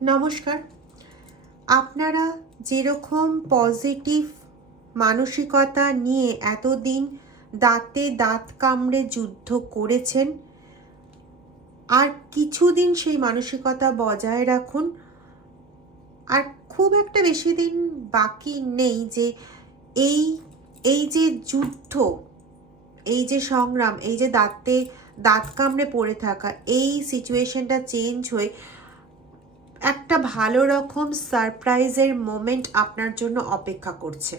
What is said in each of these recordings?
নমস্কার। আপনারা যেরকম পজিটিভ মানসিকতা নিয়ে এতদিন দাঁতে দাঁত কামড়ে যুদ্ধ করেছেন, আর কিছুদিন সেই মানসিকতা বজায় রাখুন। আর খুব একটা বেশি দিন বাকি নেই যে এই এই যে যুদ্ধ, এই যে সংগ্রাম, এই যে দাঁতে দাঁত কামড়ে পড়ে থাকা, এই সিচুয়েশনটা চেঞ্জ হয়ে একটা ভালো রকম সারপ্রাইজের মোমেন্ট আপনার জন্য অপেক্ষা করছে,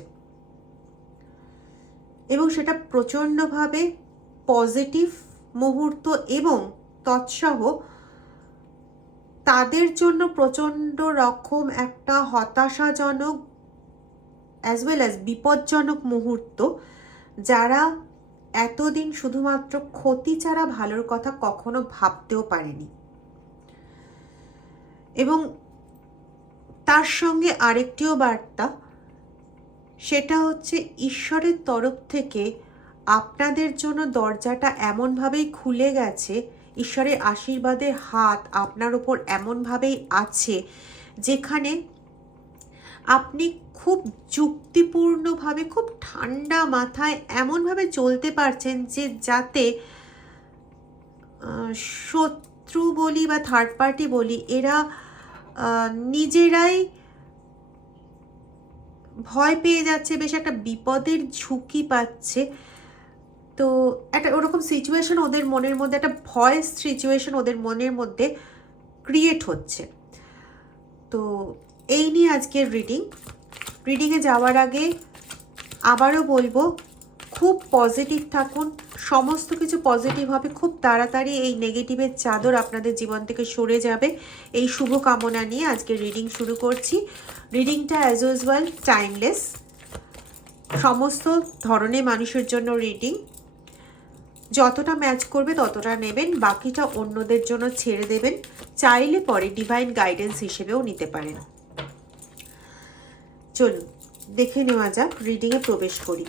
এবং সেটা প্রচণ্ডভাবে পজিটিভ মুহূর্ত, এবং তৎসহ তাদের জন্য প্রচণ্ড রকম একটা হতাশাজনক অ্যাজ ওয়েল অ্যাজ বিপজ্জনক মুহূর্ত, যারা এতদিন শুধুমাত্র ক্ষতি ছাড়া ভালোর কথা কখনো ভাবতেও পারেনি। এবং তার সঙ্গে আরেকটিও বার্তা, সেটা হচ্ছে ঈশ্বরের তরফ থেকে আপনাদের জন্য দরজাটা এমনভাবেই খুলে গেছে, ঈশ্বরের আশীর্বাদের হাত আপনার ওপর এমনভাবেই আছে, যেখানে আপনি খুব যুক্তিপূর্ণভাবে, খুব ঠান্ডা মাথায় এমনভাবে চলতে পারছেন যে যাতে শত্রু বলি বা থার্ড পার্টি বলি, এরা নিজেরাই ভয় পেয়ে যাচ্ছে, বেশ একটা বিপদের ঝুঁকি পাচ্ছে। তো একটা ওরকম সিচুয়েশন ওদের মনের মধ্যে, একটা ভয় সিচুয়েশন ওদের মনের মধ্যে ক্রিয়েট হচ্ছে। তো এই নিয়ে আজকের রিডিংয়ে যাওয়ার আগে আবারও বলবো, খুব পজিটিভ থাকুন, সমস্ত কিছু পজিটিভ হবে, খুব তাড়াতাড়ি এই নেগেটিভের চাদর আপনাদের জীবন থেকে সরে যাবে, এই শুভ কামনা নিয়ে আজকে রিডিং শুরু করছি। রিডিংটা অ্যাজ ইউজুয়াল টাইমলেস, সমস্ত ধরনের মানুষের জন্য রিডিং, যতটা ম্যাচ করবে ততটা নেবেন, বাকিটা অন্যদের জন্য ছেড়ে দেবেন, চাইলে পরে ডিভাইন গাইডেন্স হিসেবেও নিতে পারেন। চলুন দেখে নেওয়া যাক, রিডিংয়ে প্রবেশ করি,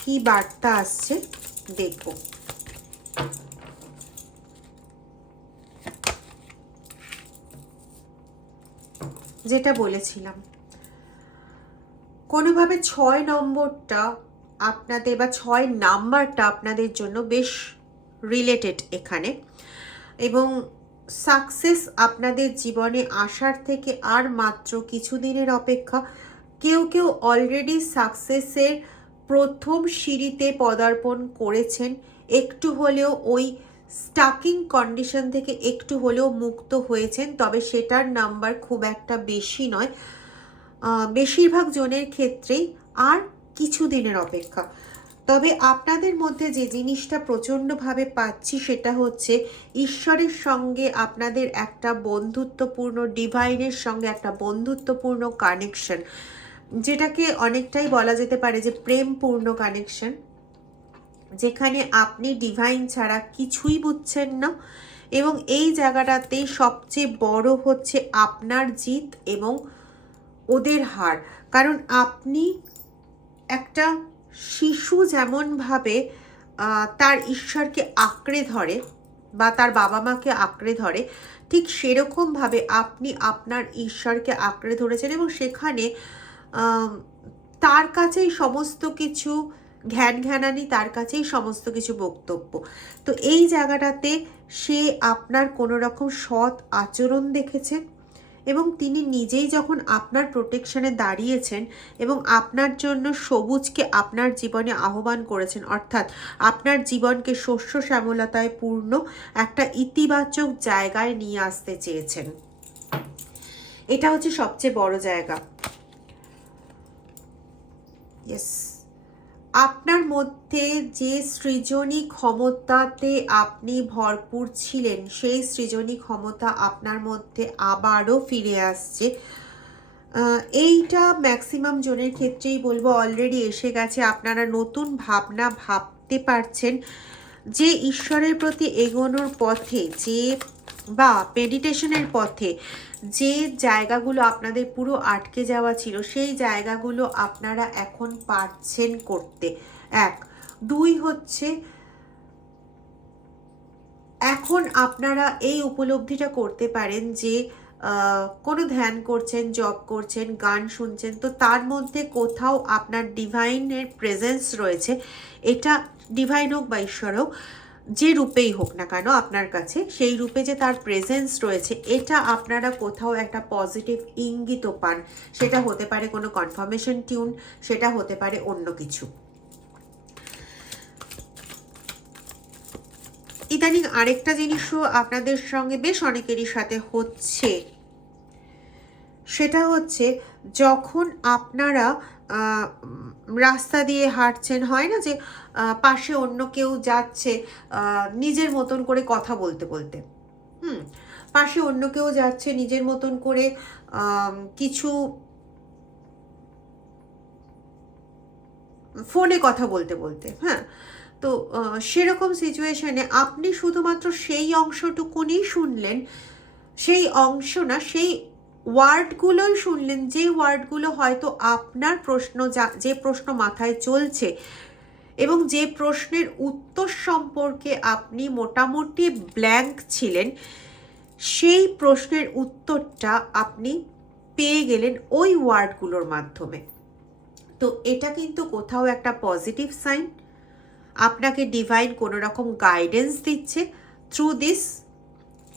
কি বার্তা আসছে দেখব। যেটা বলেছিলাম, কোনোভাবে 6 নম্বরটা আপনাদের, বা 6 নাম্বারটা আপনাদের জন্য বেশ রিলেটেড এখানে, এবং সাকসেস আপনাদের জীবনে আসার থেকে আর মাত্র কিছুদিনের অপেক্ষা। কেউ কেউ অলরেডি সাকসেসের প্রথম সিঁড়িতে পদার্পণ করেছেন, একটু হলেও ওই স্টাকিং কন্ডিশন থেকে একটু হলেও মুক্ত হয়েছেন, তবে সেটার নাম্বার খুব একটা বেশি নয়। বেশিরভাগ জনের ক্ষেত্রেই আর কিছুদিনের অপেক্ষা। তবে আপনাদের মধ্যে যে জিনিসটা প্রচণ্ডভাবে পাচ্ছি, সেটা হচ্ছে ঈশ্বরের সঙ্গে আপনাদের একটা বন্ধুত্বপূর্ণ, ডিভাইনের সঙ্গে একটা বন্ধুত্বপূর্ণ কানেকশন, যেটাকে অনেকটাই বলা যেতে পারে যে প্রেমপূর্ণ কানেকশন, যেখানে আপনি ডিভাইন ছাড়া কিছুই বুঝছেন না, এবং এই জায়গাটাতে সবচেয়ে বড় হচ্ছে আপনার জিত এবং ওদের হার। কারণ আপনি একটা শিশু যেমনভাবে তার ঈশ্বরকে আঁকড়ে ধরে, বা তার বাবা মাকে আঁকড়ে ধরে, ঠিক সেরকমভাবে আপনি আপনার ঈশ্বরকে আঁকড়ে ধরেছেন, এবং সেখানে তার কাছেই সমস্ত কিছু ঘ্যানঘ্যানানি, তার কাছেই সমস্ত কিছু বক্তব্য। তো এই জায়গাটাতে সে আপনার কোনো রকম সৎ আচরণ দেখেছেন, এবং তিনি নিজেই যখন আপনার প্রোটেকশনে দাঁড়িয়েছেন এবং আপনার জন্য সবুজকে আপনার জীবনে আহ্বান করেছেন, অর্থাৎ আপনার জীবনকে শস্য শ্যামলতায় পূর্ণ একটা ইতিবাচক জায়গায় নিয়ে আসতে চেয়েছেন। এটা হচ্ছে সবচেয়ে বড় জায়গা। ইয়েস, আপনার মধ্যে যে সৃজনী ক্ষমতাতে আপনি ভরপুর ছিলেন, সেই সৃজনী ক্ষমতা আপনার মধ্যে আবারও ফিরে আসছে। এইটা ম্যাক্সিমাম জনের ক্ষেত্রেই বলবো অলরেডি এসে গেছে। আপনারা নতুন ভাবনা ভাবতে পারছেন, যে ঈশ্বরের প্রতি এগোনোর পথে, যে বা মেডিটেশনের পথে যে জায়গাগুলো আপনাদের পুরো আটকে যাওয়া ছিল, সেই জায়গাগুলো আপনারা এখন পারছেন করতে। 1, 2 হচ্ছে এখন আপনারা এই উপলব্ধিটা করতে পারেন যে কোনো ধ্যান করছেন, জব করছেন, গান শুনছেন, তো তার মধ্যে কোথাও আপনার ডিভাইনের প্রেজেন্স রয়েছে। এটা ডিভাইন হোক বা ঈশ্বর হোক, যে রূপেই হোক না কেন আপনার কাছে, সেই রূপে যে তার প্রেজেন্স রয়েছে, এটা আপনারা কোথাও একটা পজিটিভ ইঙ্গিতও পান। সেটা হতে পারে কোনো কনফার্মেশন টিউন, সেটা হতে পারে অন্য কিছু। ইদানিং আরেকটা জিনিসও আপনাদের সঙ্গে বেশ অনেকেরই সাথে হচ্ছে, সেটা হচ্ছে যখন আপনারা রাস্তা দিয়ে হাঁটছেন, হয় না যে পাশে অন্য কেউ যাচ্ছে নিজের মতন করে কথা বলতে বলতে, পাশে অন্য কেউ যাচ্ছে নিজের মতন করে কিছু ফোনে কথা বলতে বলতে, হ্যাঁ, তো সেরকম সিচুয়েশনে আপনি শুধুমাত্র সেই অংশটুকুনি শুনলেন, সেই অংশ না, সেই ওয়ার্ডগুলোই শুনলেন, যে ওয়ার্ডগুলো হয়তো আপনার প্রশ্ন, যে প্রশ্ন মাথায় চলছে এবং যে প্রশ্নের উত্তর সম্পর্কে আপনি মোটামুটি ব্ল্যাঙ্ক ছিলেন, সেই প্রশ্নের উত্তরটা আপনি পেয়ে গেলেন ওই ওয়ার্ডগুলোর মাধ্যমে। তো এটা কিন্তু কোথাও একটা পজিটিভ সাইন। আপনাকে ডিভাইন কোনো রকম গাইডেন্স দিচ্ছে থ্রু দিস।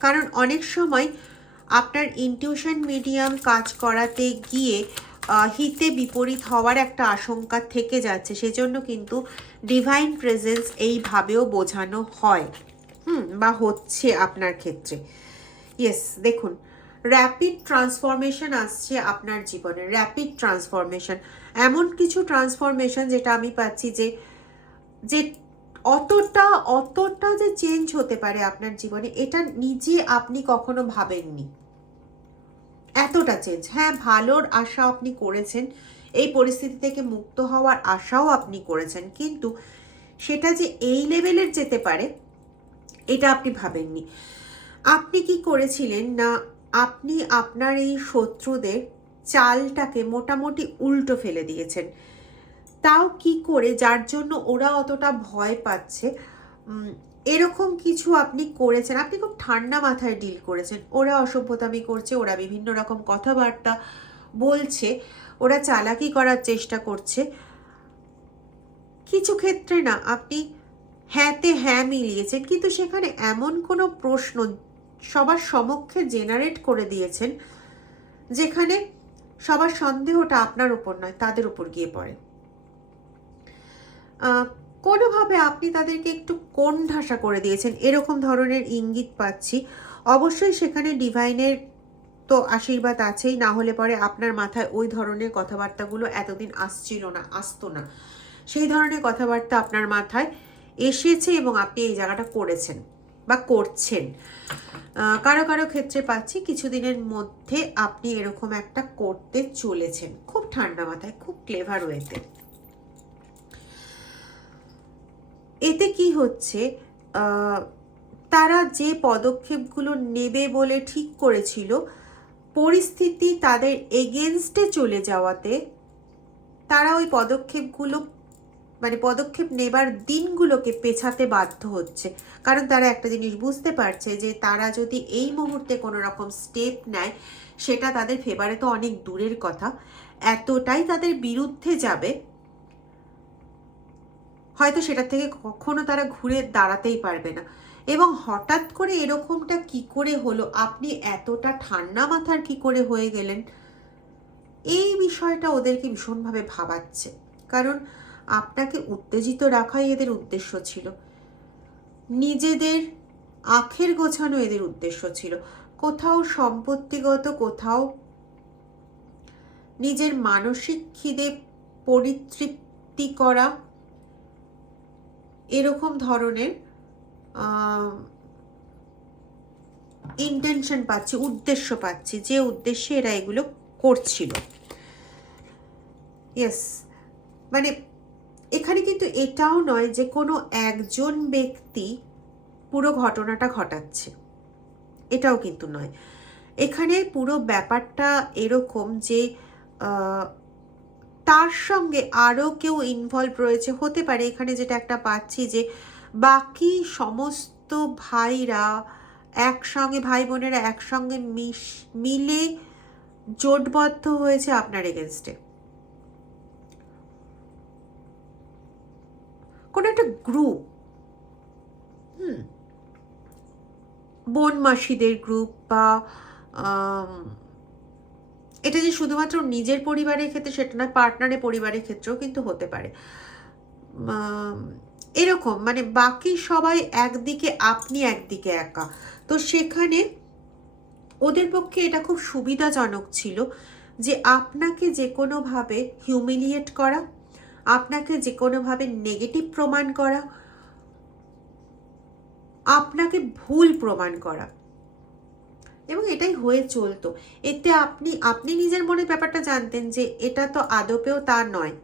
কারণ অনেক সময় আপনার ইনটিউশন মিডিয়াম কাজ করাতে গিয়ে হিতে বিপরীত হওয়ার একটা আশঙ্কা থেকে যাচ্ছে, সেজন্য কিন্তু ডিভাইন প্রেজেন্স এইভাবেও বোঝানো হয় বা হচ্ছে আপনার ক্ষেত্রে। ইয়েস, দেখুন, র্যাপিড ট্রান্সফরমেশন আসছে আপনার জীবনে, র্যাপিড ট্রান্সফরমেশন, এমন কিছু ট্রান্সফরমেশন যেটা আমি পাচ্ছি যে যে অতটা যে চেঞ্জ হতে পারে আপনার জীবনে, এটা নিজে আপনি কখনো ভাবেননি, এতটা চেঞ্জ। হ্যাঁ, ভালোর আশা আপনি করেছেন, এই পরিস্থিতি থেকে মুক্ত হওয়ার আশাও আপনি করেছেন, কিন্তু সেটা যে এই লেভেলের যেতে পারে এটা আপনি ভাবেননি। আপনি কি করেছিলেন না, আপনি আপনার এই শত্রুদের চালটাকে মোটামুটি উল্টো ফেলে দিয়েছেন। তাও কি করে, যার জন্য ওরা অতটা ভয় পাচ্ছে, এরকম কিছু আপনি করেছেন। আপনি খুব ঠান্ডা মাথায় ডিল করেছেন। ওরা অসভ্যতামি করছে, ওরা বিভিন্ন রকম কথাবার্তা বলছে, ওরা চালাকি করার চেষ্টা করছে, কিছু ক্ষেত্রে না আপনি হ্যাঁতে হ্যাঁ মিলিয়েছেন, কিন্তু সেখানে এমন কোনো প্রশ্ন সবার সমক্ষে জেনারেট করে দিয়েছেন যেখানে সবার সন্দেহটা আপনার উপর নয়, তাদের উপর গিয়ে পড়ে। কোনোভাবে আপনি তাদেরকে একটু কোণঠাসা করে দিয়েছেন, এরকম ধরনের ইঙ্গিত পাচ্ছি। অবশ্যই সেখানে ডিভাইনের তো আশীর্বাদ আছেই, না হলে পরে আপনার মাথায় ওই ধরনের কথাবার্তাগুলো এতদিন আসতো না। সেই ধরনের কথাবার্তা আপনার মাথায় এসেছে এবং আপনি এই জায়গাটা করেছেন বা করছেন। কারো কারো ক্ষেত্রে পাচ্ছি কিছুদিনের মধ্যে আপনি এরকম একটা করতে চলেছেন, খুব ঠান্ডা মাথায়, খুব ক্লেভার ওয়েতে। এতে কি হচ্ছে, তারা যে পদক্ষেপগুলো নেবে বলে ঠিক করেছিল, পরিস্থিতি তাদের এগেনস্টে চলে যাওয়াতে তারা ওই পদক্ষেপ নেবার দিনগুলোকে পেছাতে বাধ্য হচ্ছে। কারণ তারা একটা জিনিস বুঝতে পারছে যে তারা যদি এই মুহূর্তে কোনো রকম স্টেপ নেয়, সেটা তাদের ফেভারে তো অনেক দূরের কথা, এতটাই তাদের বিরুদ্ধে যাবে, হয়তো সেটা থেকে কখনো তারা ঘুরে দাঁড়াতেই পারবে না। এবং হঠাৎ করে এরকমটা কি করে হলো, আপনি এতটা ঠান্ডা মাথার কি করে হয়ে গেলেন, এই বিষয়টা ওদেরকে ভীষণভাবে ভাবাচ্ছে। কারণ আপনাকে উত্তেজিত রাখাই এদের উদ্দেশ্য ছিল, নিজেদের আখের গোছানো এদের উদ্দেশ্য ছিল, কোথাও সম্পত্তিগত, কোথাও নিজের মানসিক খিদে পরিতৃপ্তি করা, এরকম ধরনের ইন্টেনশন পাচ্ছি, উদ্দেশ্য পাচ্ছি, যে উদ্দেশ্যে এরা এগুলো করছিল। ইয়েস, মানে এখানে কিন্তু এটাও নয় যে কোনো একজন ব্যক্তি পুরো ঘটনাটা ঘটাচ্ছে, এটাও কিন্তু নয়। এখানে পুরো ব্যাপারটা এরকম যে তার সঙ্গে আরও কেউ ইনভলভ রয়েছে, হতে পারে এখানে যেটা একটা পাচ্ছি যে বাকি সমস্ত ভাইরা একসঙ্গে, ভাই বোনেরা একসঙ্গে মিলে জোটবদ্ধ হয়েছে আপনার এগেনস্টে। কোনো একটা গ্রুপ, বোন মাসিদের গ্রুপ, বা এটা যে শুধুমাত্র নিজের পরিবারের ক্ষেত্রে সেটা নয়, পার্টনারের পরিবারের ক্ষেত্রেও কিন্তু হতে পারে। এরকম মানে বাকি সবাই একদিকে, আপনি একদিকে একা। তো সেখানে ওদের পক্ষে এটা খুব সুবিধাজনক ছিল যে আপনাকে যে কোনোভাবে হিউমিলিয়েট করা, আপনাকে যে কোনোভাবে নেগেটিভ প্রমাণ করা, আপনাকে ভুল প্রমাণ করা, এবং এটাই হয়ে চলতো। এতে আপনি নিজের মনে ব্যাপারটা জানতেন যে এটা তো আদপেও তা নয়,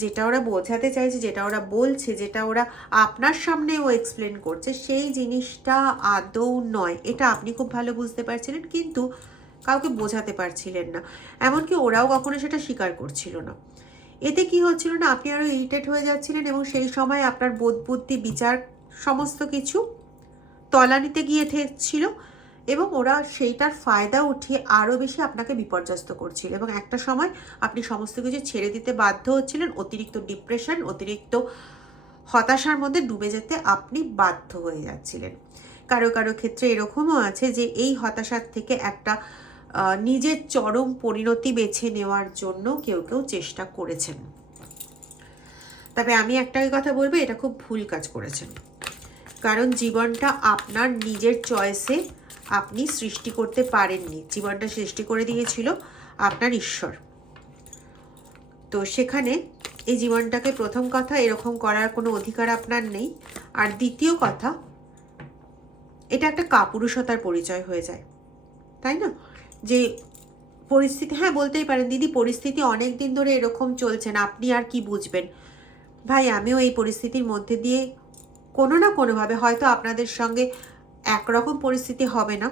যেটা ওরা বোঝাতে চাইছে, যেটা ওরা বলছে, যেটা ওরা আপনার সামনেও এক্সপ্লেন করছে, সেই জিনিসটা আদৌ নয়, এটা আপনি খুব ভালো বুঝতে পারছিলেন, কিন্তু কাউকে বোঝাতে পারছিলেন না। এমনকি ওরাও কখনো সেটা স্বীকার করছিল না। এতে কি হচ্ছিল না, আপনি আরও ইরিটেট হয়ে যাচ্ছিলেন, এবং সেই সময় আপনার বোধ বুদ্ধি বিচার সমস্ত কিছু তলানিতে গিয়ে ঠেকছিল, এবং ওরা সেইটার ফায়দা উঠিয়ে আরও বেশি আপনাকে বিপর্যস্ত করছিল, এবং একটা সময় আপনি সমস্ত কিছু ছেড়ে দিতে বাধ্য হচ্ছিলেন। অতিরিক্ত ডিপ্রেশন, অতিরিক্ত হতাশার মধ্যে ডুবে যেতে আপনি বাধ্য হয়ে যাচ্ছিলেন। কারো কারো ক্ষেত্রে এরকমও আছে যে এই হতাশার থেকে একটা নিজের চরম পরিণতি বেছে নেওয়ার জন্য কেউ কেউ চেষ্টা করেছেন। তবে আমি একটাই কথা বলবো, এটা খুব ভুল কাজ করেছেন, কারণ জীবনটা আপনার নিজের চয়েসে আপনি সৃষ্টি করতে পারেননি। জীবনটা সৃষ্টি করে দিয়েছিল আপনার ঈশ্বর। তো সেখানে এই জীবনটাকে, প্রথম কথা, এরকম করার কোনো অধিকার আপনার নেই। আর দ্বিতীয় কথা, এটা একটা কাপুরুষতার পরিচয় হয়ে যায়, তাই না? যে পরিস্থিতি, হ্যাঁ বলতেই পারেন দিদি পরিস্থিতি অনেক দিন ধরে এরকম চলছে না, আপনি আর কি বুঝবেন। ভাই, আমিও এই পরিস্থিতির মধ্যে দিয়ে কোনো না কোনোভাবে, হয়তো আপনাদের সঙ্গে একরকম পরিস্থিতি হবে না,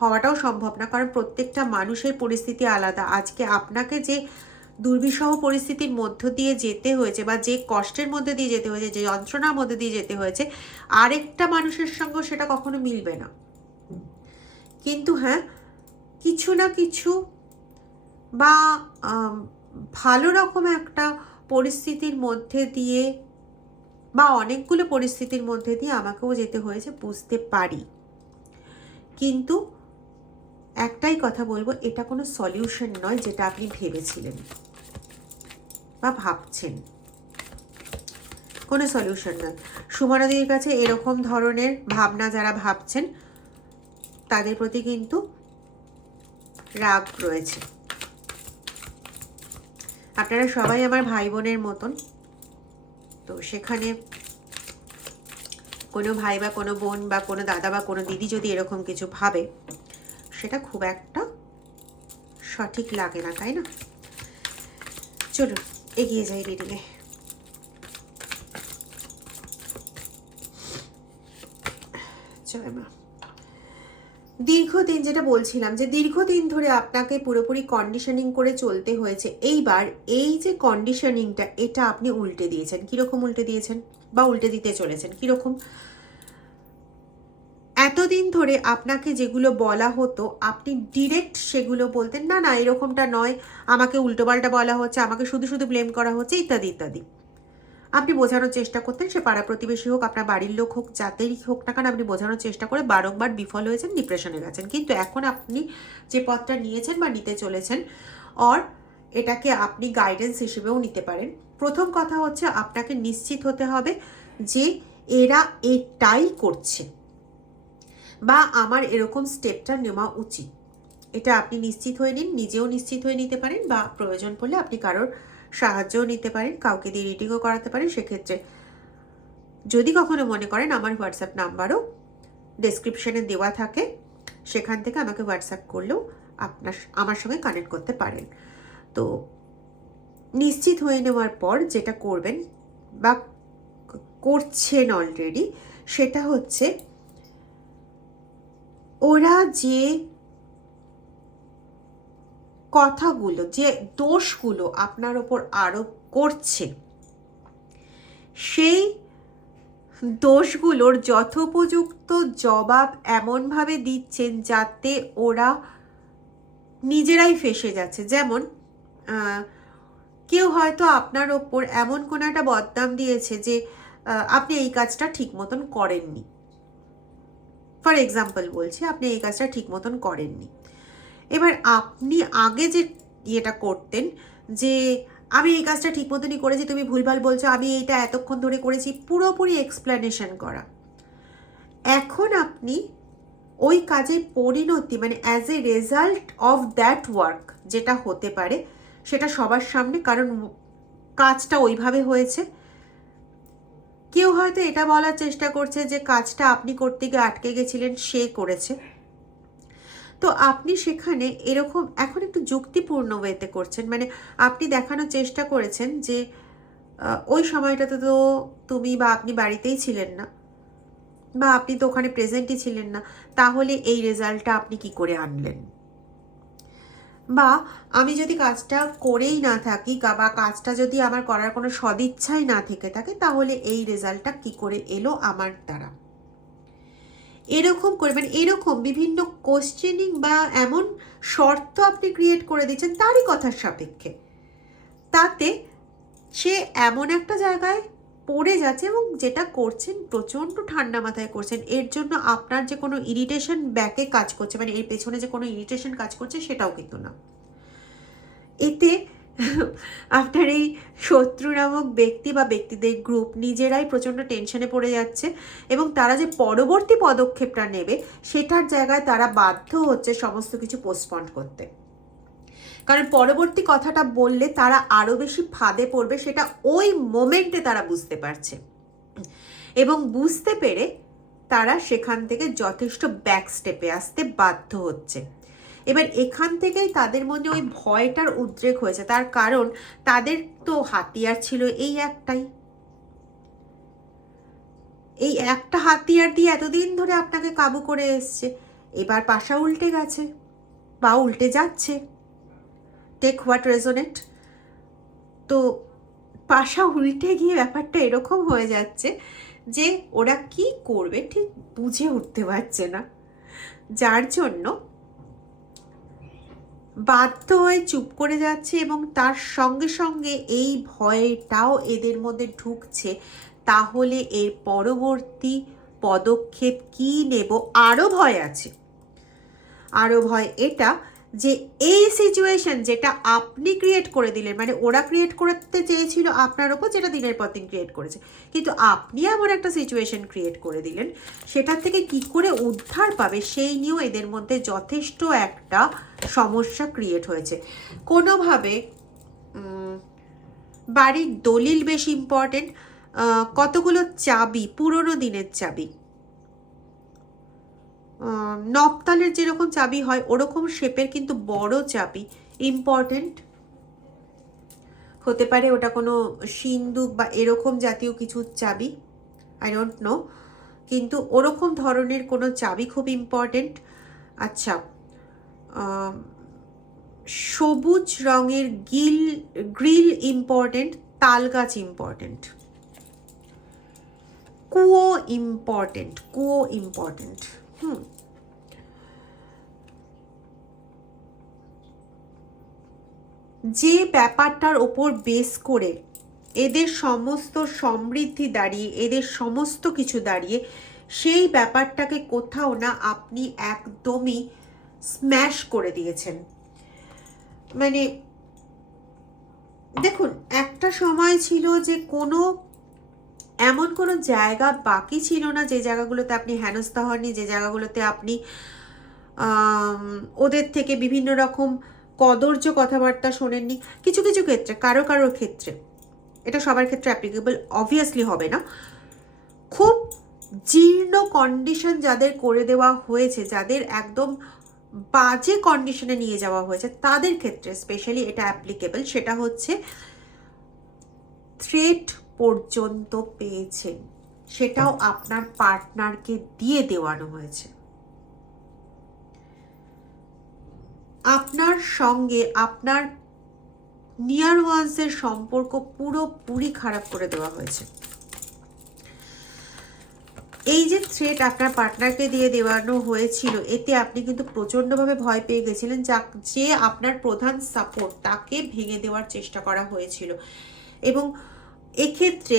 হওয়াটাও সম্ভব না, কারণ প্রত্যেকটা মানুষের পরিস্থিতি আলাদা। আজকে আপনাকে যে দুর্বিষহ পরিস্থিতির মধ্য দিয়ে যেতে হয়েছে, বা যে কষ্টের মধ্যে দিয়ে যেতে হয়েছে, যে যন্ত্রণার মধ্যে দিয়ে যেতে হয়েছে, আরেকটা মানুষের সঙ্গে সেটা কখনো মিলবে না। কিন্তু হ্যাঁ, কিছু না কিছু বা ভালো রকম একটা পরিস্থিতির মধ্যে দিয়ে, বা অনেকগুলো পরিস্থিতির মধ্যে দিয়ে আমাকেও যেতে হয়েছে, বুঝতে পারি। কিন্তু একটাই কথা বলবো, এটা কোনো সলিউশন নয় যেটা আপনি ভেবেছিলেন বা ভাবছেন, কোনো সলিউশন নয়। সুমনাদির কাছে এরকম ধরনের ভাবনা যারা ভাবছেন, তাদের প্রতি কিন্তু রাগ রয়েছে। আপনারা সবাই আমার ভাই বোনের মতন, তো সেখানে কোনো ভাই বা কোনো বোন বা কোনো দাদা বা কোনো দিদি যদি এরকম কিছু ভাবে, সেটা খুব একটা সঠিক লাগে না, তাই না? চলুন এগিয়ে যাই রিডিংয়ে। জয় মা। দীর্ঘদিন, যেটা বলছিলাম, যে দীর্ঘদিন ধরে আপনাকে পুরোপুরি কন্ডিশনিং করে চলতে হয়েছে। এইবার এই যে কন্ডিশনিংটা, এটা আপনি উল্টে দিয়েছেন। কীরকম উল্টে দিয়েছেন বা উল্টে দিতে চলেছেন? কীরকম? এতদিন ধরে আপনাকে যেগুলো বলা হতো, আপনি ডিরেক্ট সেগুলো বলতেন, না না এরকমটা নয়, আমাকে উল্টোপাল্টা বলা হচ্ছে, আমাকে শুধু শুধু ব্লেম করা হচ্ছে, ইত্যাদি ইত্যাদি। আপনি বোঝানোর চেষ্টা করতেন, সে পাড়া প্রতিবেশী হোক, আপনার বাড়ির লোক হোক, যাতেই হোক না কেন, আপনি বোঝানোর চেষ্টা করে বারংবার বিফল হয়েছেন, ডিপ্রেশনে গেছেন। কিন্তু এখন আপনি যে পথটা নিয়েছেন বা নিতে চলেছেন, অর এটাকে আপনি গাইডেন্স হিসেবেও নিতে পারেন। প্রথম কথা হচ্ছে, আপনাকে নিশ্চিত হতে হবে যে এরা এটাই করছে, বা আমার এরকম স্টেপটা নেওয়া উচিত। এটা আপনি নিশ্চিত হয়ে নিন, নিজেও নিশ্চিত হয়ে নিতে পারেন, বা প্রয়োজন পড়লে আপনি কারোর সাহায্যও নিতে পারেন, কাউকে দিয়ে রিডিংও করাতে পারেন। সেক্ষেত্রে যদি কখনো মনে করেন, আমার হোয়াটসঅ্যাপ নাম্বারও ডেসক্রিপশানে দেওয়া থাকে, সেখান থেকে আমাকে হোয়াটসঅ্যাপ করলেও আমার সঙ্গে কানেক্ট করতে পারেন। তো নিশ্চিত হয়ে নেওয়ার পর যেটা করবেন বা করছেন অলরেডি, সেটা হচ্ছে ওরা যে কথাগুলো, যে দোষগুলো আপনার ওপর আরোপ করছে, সেই দোষগুলোর যথোপযুক্ত জবাব এমনভাবে দিচ্ছেন যাতে ওরা নিজেরাই ফেঁসে যাচ্ছে। যেমন কেউ হয়তো আপনার ওপর এমন কোনো একটা বদনাম দিয়েছে যে আপনি এই কাজটা ঠিক মতন করেননি। ফর এক্সাম্পল বলছি, আপনি এই কাজটা ঠিক মতন করেননি। এবার আপনি আগে যে ইয়েটা করতেন যে আমি এই কাজটা ঠিক মতনই করেছি, তুমি ভুলভাল বলছো, আমি এইটা এতক্ষণ ধরে করেছি, পুরোপুরি এক্সপ্লেনেশন করা। এখন আপনি ওই কাজের পরিণতি মানে as a result of that work যেটা হতে পারে সেটা সবার সামনে, কারণ কাজটা ওইভাবে হয়েছে। কেউ হয়তো এটা বলার চেষ্টা করছে যে কাজটা আপনি করতে গিয়ে আটকে গেছিলেন, সে করেছে। তো আপনি সেখানে এরকম এখন একটু যুক্তিপূর্ণ ওয়েতে করছেন, মানে আপনি দেখানোর চেষ্টা করেছেন যে ওই সময়টাতে তো তুমি বা আপনি বাড়িতেই ছিলেন না, বা আপনি তো ওখানে প্রেজেন্টই ছিলেন না, তাহলে এই রেজাল্টটা আপনি কি করে আনলেন? বা আমি যদি কাজটা করেই না থাকি বা কাজটা যদি আমার করার কোনো সদিচ্ছাই না থেকে থাকে, তাহলে এই রেজাল্টটা কি করে এলো আমার দ্বারা? এরকম করে মানে এরকম বিভিন্ন কোশ্চেনিং বা এমন শর্ত আপনি ক্রিয়েট করে দিচ্ছেন তারই কথার সাপেক্ষে, তাতে সে এমন একটা জায়গায় পড়ে যাচ্ছে এবং যেটা করছেন প্রচণ্ড ঠান্ডা মাথায় করছেন। এর জন্য আপনার যে কোনো ইরিটেশন ব্যাকে কাজ করছে, মানে এর পেছনে যে কোনো ইরিটেশন কাজ করছে সেটাও কিন্তু না। এতে আপনার এই শত্রু নামক ব্যক্তি বা ব্যক্তিদের গ্রুপ নিজেরাই প্রচণ্ড টেনশনে পড়ে যাচ্ছে এবং তারা যে পরবর্তী পদক্ষেপটা নেবে সেটার জায়গায় তারা বাধ্য হচ্ছে সমস্ত কিছু পোস্টপন্ড করতে, কারণ পরবর্তী কথাটা বললে তারা আরও বেশি ফাঁদে পড়বে, সেটা ওই মোমেন্টে তারা বুঝতে পারছে এবং বুঝতে পেরে তারা সেখান থেকে যথেষ্ট ব্যাক স্টেপে আসতে বাধ্য হচ্ছে। এবার এখান থেকেই তাদের মধ্যে ওই ভয়টার উদ্রেক হয়েছে, তার কারণ তাদের তো হাতিয়ার ছিল এই একটাই, এই একটা হাতিয়ার দিয়ে এতদিন ধরে আপনাকে কাবু করে এসছে। এবার পাশা উল্টে গেছে বা উল্টে যাচ্ছে, টেক হোয়াট রেজোনেট। তো পাশা উল্টে গিয়ে ব্যাপারটা এরকম হয়ে যাচ্ছে যে ওরা কি করবে ঠিক বুঝে উঠতে পারছে না, যার জন্য বাধ্য হয়ে চুপ করে যাচ্ছে এবং তার সঙ্গে সঙ্গে এই ভয়টাও এদের মধ্যে ঢুকছে, তাহলে এর পরবর্তী পদক্ষেপ কি নেব। আরও ভয় আছে, আরও ভয় এটা যে এই সিচুয়েশন যেটা আপনি ক্রিয়েট করে দিলেন, মানে ওরা ক্রিয়েট করতে চেয়েছিল আপনার ওপর, যেটা দিনের পর দিন ক্রিয়েট করেছে, কিন্তু আপনি এমন একটা সিচুয়েশন ক্রিয়েট করে দিলেন সেটার থেকে কি করে উদ্ধার পাবে সেই নিয়েও এদের মধ্যে যথেষ্ট একটা সমস্যা ক্রিয়েট হয়েছে। কোনোভাবে বাড়ির দলিল বেশ ইম্পর্টেন্ট, কতগুলো চাবি, পুরনো দিনের চাবি, নবতালের যেরকম চাবি হয় ওরকম শেপের কিন্তু বড় চাবি ইম্পর্টেন্ট হতে পারে, ওটা কোনো সিন্দুক বা এরকম জাতীয় কিছু চাবি, আই ডোন্ট নো, কিন্তু ওরকম ধরনের কোনো চাবি খুব ইম্পর্টেন্ট। আচ্ছা, সবুজ রঙের গ্রিল ইম্পর্টেন্ট, তাল গাছ ইম্পর্টেন্ট, কুয়ো ইম্পর্টেন্ট। যে ব্যাপারটার ওপর বেস করে এদের সমস্ত সমৃদ্ধি দাঁড়িয়ে, এদের সমস্ত কিছু দাঁড়িয়ে, সেই ব্যাপারটাকে কোথাও না আপনি একদমই স্ম্যাশ করে দিয়েছেন। মানে দেখুন, একটা সময় ছিল যে এমন কোনো জায়গা বাকি ছিল না যে জায়গাগুলোতে আপনি হেনস্থা হননি, যে জায়গাগুলোতে আপনি ওদের থেকে বিভিন্ন রকম কদর্য কথাবার্তা শোনেননি। কিছু কিছু ক্ষেত্রে, কারোর ক্ষেত্রে, এটা সবার ক্ষেত্রে অ্যাপ্লিকেবল অবভিয়াসলি হবে না, খুব জীর্ণ কন্ডিশন যাদের করে দেওয়া হয়েছে, যাদের একদম বাজে কন্ডিশনে নিয়ে যাওয়া হয়েছে, তাদের ক্ষেত্রে স্পেশালি এটা অ্যাপ্লিকেবল। সেটা হচ্ছে থ্রেট পর্যন্ত পেয়েছেন, সেটাও আপনার পার্টনারকে দিয়ে দেওয়ানো হয়েছে। আপনার সঙ্গে আপনার নিয়ার ওয়ান্সের সম্পর্ক পুরোপুরি খারাপ করে দেওয়া হয়েছে। এই যে থ্রেট আপনার পার্টনারকে দিয়ে দেওয়ানো হয়েছিল, এতে আপনি কিন্তু প্রচণ্ডভাবে ভয় পেয়ে গেছিলেন। যে আপনার প্রধান সাপোর্ট, তাকে ভেঙে দেওয়ার চেষ্টা করা হয়েছিল। এবং এক্ষেত্রে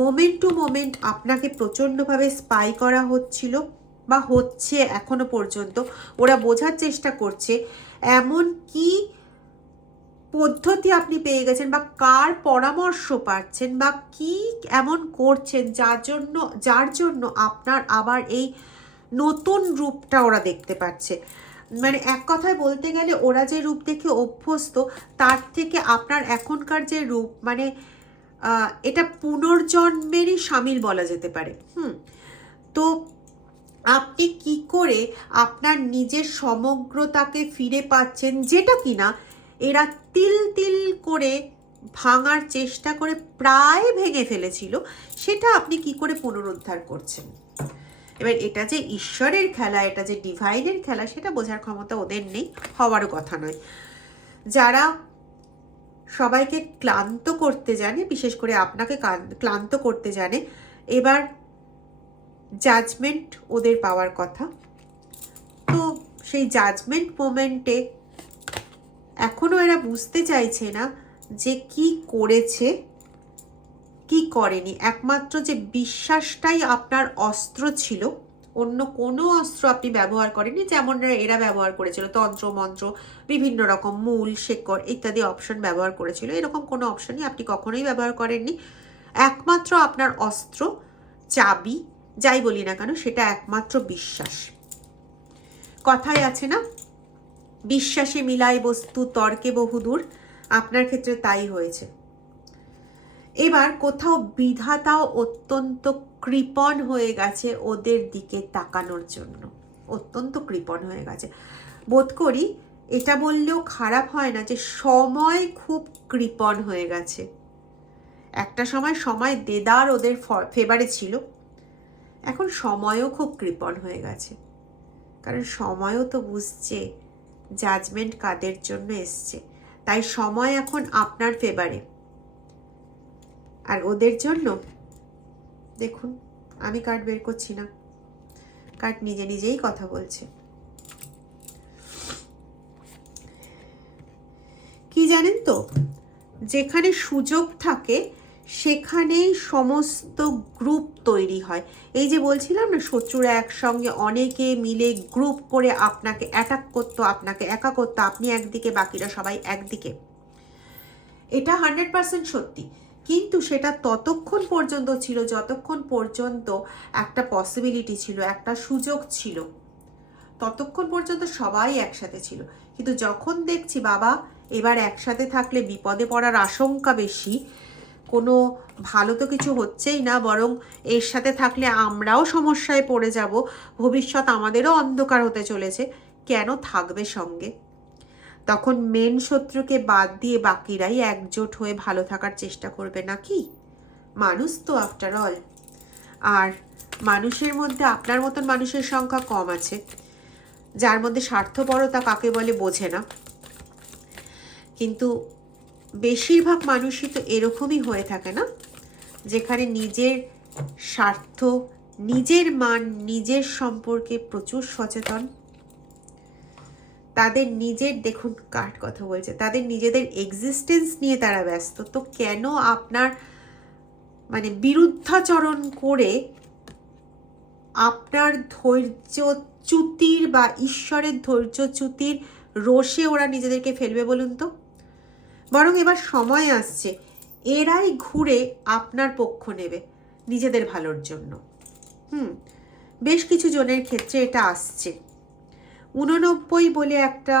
মোমেন্ট টু মোমেন্ট আপনাকে প্রচণ্ডভাবে স্পাই করা হচ্ছিল বা হচ্ছে এখনো পর্যন্ত। ওরা বোঝার চেষ্টা করছে এমন কি পদ্ধতি আপনি পেয়ে গেছেন বা কার পরামর্শ পাচ্ছেন বা কি এমন করছেন যার জন্য আপনার আবার এই নতুন রূপটা ওরা দেখতে পাচ্ছে। মানে এক কথায় বলতে গেলে ওরা যে রূপ দেখে অভ্যস্ত, তার থেকে আপনার এখনকার যে রূপ, মানে এটা পুনর্জন্মেরই শামিল বলা যেতে পারে। তো আপনি কি করে আপনার নিজের সমগ্রতাকে ফিরে পাচ্ছেন, যেটা কিনা এরা তিল তিল করে ভাঙার চেষ্টা করে প্রায় ভেঙে ফেলেছিল, সেটা আপনি কি করে পুনরুদ্ধার করছেন। এবার এটা যে ঈশ্বরের খেলা, এটা যে ডিভাইনের খেলা, সেটা বোঝার ক্ষমতা ওদের নেই, হওয়ারও কথা নয়। যারা সবাইকে ক্লান্ত করতে জানে, বিশেষ করে আপনাকে ক্লান্ত করতে জানে, এবার জাজমেন্ট ওদের পাওয়ার কথা। তো সেই জাজমেন্ট মোমেন্টে এখনো এরা বুঝতে চাইছে না যে কি করেছে কি করেনি। একমাত্র যে বিশ্বাসটাই আপনার অস্ত্র ছিল, অন্য কোনো অস্ত্র আপনি ব্যবহার করেনি। যেমন এরা ব্যবহার করেছিল তন্ত্র মন্ত্র, বিভিন্ন রকম মূল শেকড় ইত্যাদি অপশন ব্যবহার করেছিল, এরকম কোনো অপশনই আপনি কখনোই ব্যবহার করেননি। একমাত্র আপনার অস্ত্র, চাবি, যাই বলি না কেন, সেটা একমাত্র বিশ্বাস। কথায় আছে না, বিশ্বাসে মিলাই বস্তু তর্কে বহুদূর, আপনার ক্ষেত্রে তাই হয়েছে। এবার কোথাও বিধাতাও অত্যন্ত কৃপণ হয়ে গেছে ওদের দিকে তাকানোর জন্য, অত্যন্ত কৃপণ হয়ে গেছে। বোধ করি এটা বললেও খারাপ হয় না যে সময় খুব কৃপণ হয়ে গেছে। একটা সময় দেদার ওদের ফেভারে ছিল, এখন সময়ও খুব কৃপণ হয়ে গেছে। কারণ সময়ও তো বুঝছে জাজমেন্ট কাদের জন্য এসছে, তাই সময় এখন আপনার ফেভারে। আর ওদের জন্য দেখুন, আমি কার্ড বের করছি না, কার্ড নিজে নিজেই কথা বলছে। কি জানেন তো, যেখানে সুযোগ থাকে সেখানেই সমস্ত গ্রুপ তৈরি হয়। এই যে বলছিলাম না, শত্রুরা একসঙ্গে অনেকে মিলে গ্রুপ করে আপনাকে অ্যাটাক করতো, আপনাকে একা করতো, আপনি একদিকে বাকিরা সবাই একদিকে। এটা 100% সত্যি। কিন্তু সেটা ততক্ষণ পর্যন্ত ছিল যতক্ষণ পর্যন্ত একটা পসিবিলিটি ছিল, একটা সুযোগ ছিল, ততক্ষণ পর্যন্ত সবাই একসাথে ছিল। কিন্তু যখন দেখছি বাবা এবার একসাথে থাকলে বিপদে পড়ার আশঙ্কা বেশি, কোনো ভালো তো কিছু হচ্ছেই না, বরং এর সাথে থাকলে আমরাও সমস্যায় পড়ে যাব, ভবিষ্যৎ আমাদেরও অন্ধকার হতে চলেছে, কেন থাকবে সঙ্গে? তখন মেন শত্রুকে বাদ দিয়ে বাকিরাই একজোট হয়ে ভালো থাকার চেষ্টা করবে নাকি? মানুষ তো আফটার অল। আর মানুষের মধ্যে আপনার মতন মানুষের সংখ্যা কম আছে, যার মধ্যে স্বার্থপরতা কাকে বলে বোঝে না। কিন্তু বেশিরভাগ মানুষই তো এরকমই হয়ে থাকে না, যেখানে নিজের স্বার্থ, নিজের মান, নিজের সম্পর্কে প্রচুর সচেতন। তাদের নিজের, দেখুন কার কথা বলছে, তাদের নিজেদের এক্সিস্টেন্স নিয়ে তারা ব্যস্ত। তো কেন আপনার মানে বিরুদ্ধাচরণ করে আপনার ধৈর্যচ্যুতির বা ঈশ্বরের ধৈর্যচ্যুতির রোষে ওরা নিজেদেরকে ফেলবে বলুন তো? বরং এবার সময় আসছে এরাই ঘুরে আপনার পক্ষ নেবে নিজেদের ভালোর জন্য। বেশ কিছু জনের ক্ষেত্রে এটা আসছে। 89 বলে একটা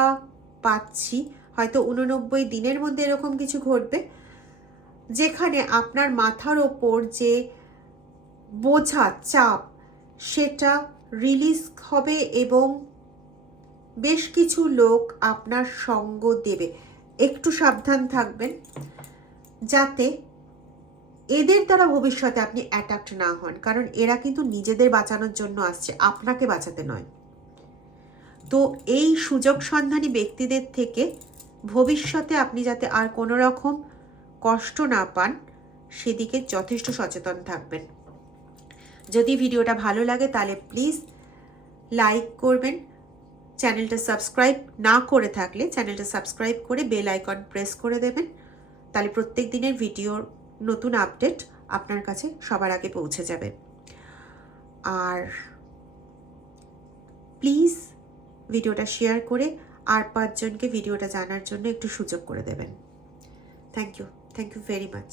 পাচ্ছি, হয়তো 89 দিনের মধ্যে এরকম কিছু ঘটবে, যেখানে আপনার মাথার ওপর যে বোঝা, চাপ, সেটা রিলিজ হবে এবং বেশ কিছু লোক আপনার সঙ্গ দেবে। একটু সাবধান থাকবেন যাতে এদের দ্বারা ভবিষ্যতে আপনি অ্যাটাকড না হন, কারণ এরা কিন্তু নিজেদের বাঁচানোর জন্য আসছে, আপনাকে বাঁচাতে নয়। তো এই সুযোগ সন্ধানী ব্যক্তিদের থেকে ভবিষ্যতে আপনি যাতে আর কোনো রকম কষ্ট না পান, সেদিকে যথেষ্ট সচেতন থাকবেন। যদি ভিডিওটা ভালো লাগে তাহলে প্লিজ লাইক করবেন, চ্যানেলটা সাবস্ক্রাইব না করে থাকলে চ্যানেলটা সাবস্ক্রাইব করে বেল আইকন প্রেস করে দেবেন, তাহলে প্রত্যেক দিনের ভিডিওর নতুন আপডেট আপনার কাছে সবার আগে পৌঁছে যাবে। আর প্লিজ ভিডিওটা শেয়ার করে আর 5 জনকে ভিডিওটা জানার জন্য একটু সুযোগ করে দেবেন। Thank you very much.